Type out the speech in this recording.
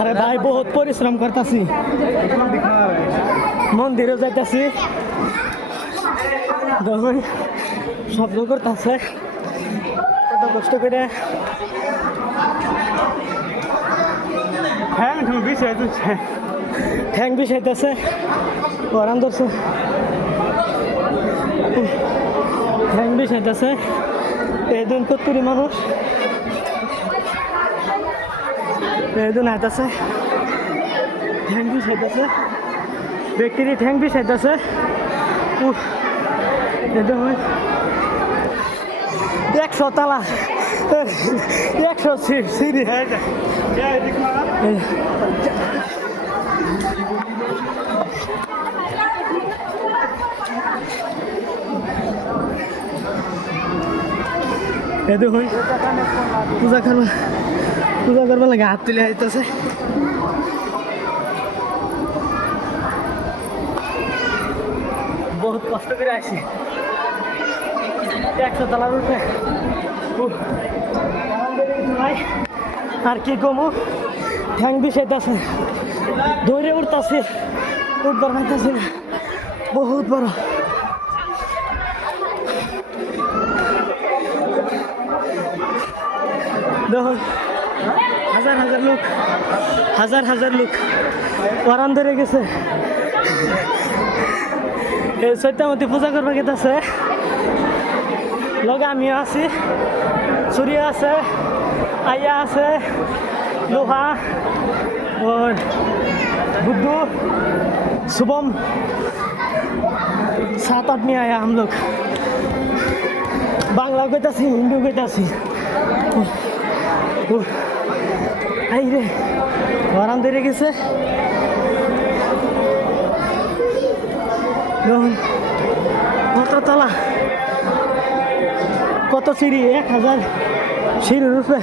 আরে ভাই বহুত পরিশ্রম করতেছি, মন্দিরে যাইতেছি, দেখুন শব্দ করতেছে কত কষ্ট করে। ঠ্যাং বিষাইতেছে, আরাম ধরছে, ঠ্যাং বিষাইতেছে। এদিন কতরি মানুষ এদিন আইতেছে, ঠ্যাং বিষাইতেছে, ব্যক্তির ঠ্যাং বিষাইতেছে। এদিন 100 তালা, 100 সিঁড়ি। এই দেখুন পূজা করবার লাগে হাত তুলে আইতেছে। বহুত কষ্ট করে আসি 100 তলার উঠে। আর কি কমু, ঠ্যাং বিষাইতেছে, দৌড়ে উঠতেছে, উঠবার পাইতেছি না, বহুত বড়। দেখুন হাজার লোক ওরান ধরে গেছে। এই সত্যমতী পূজা করবা গেছে, লগে আমিও আছি, সূর্য আছে, আয়া আছে, লোহা और बुद्धू शुभम, 7 आदमी आया हम लोग। बांग्ला कहता हिंदू कहता आई रे आराम दे গেছে। কত তলা, কত সিঁড়ি, 1000 সিঁড়ির উপরে।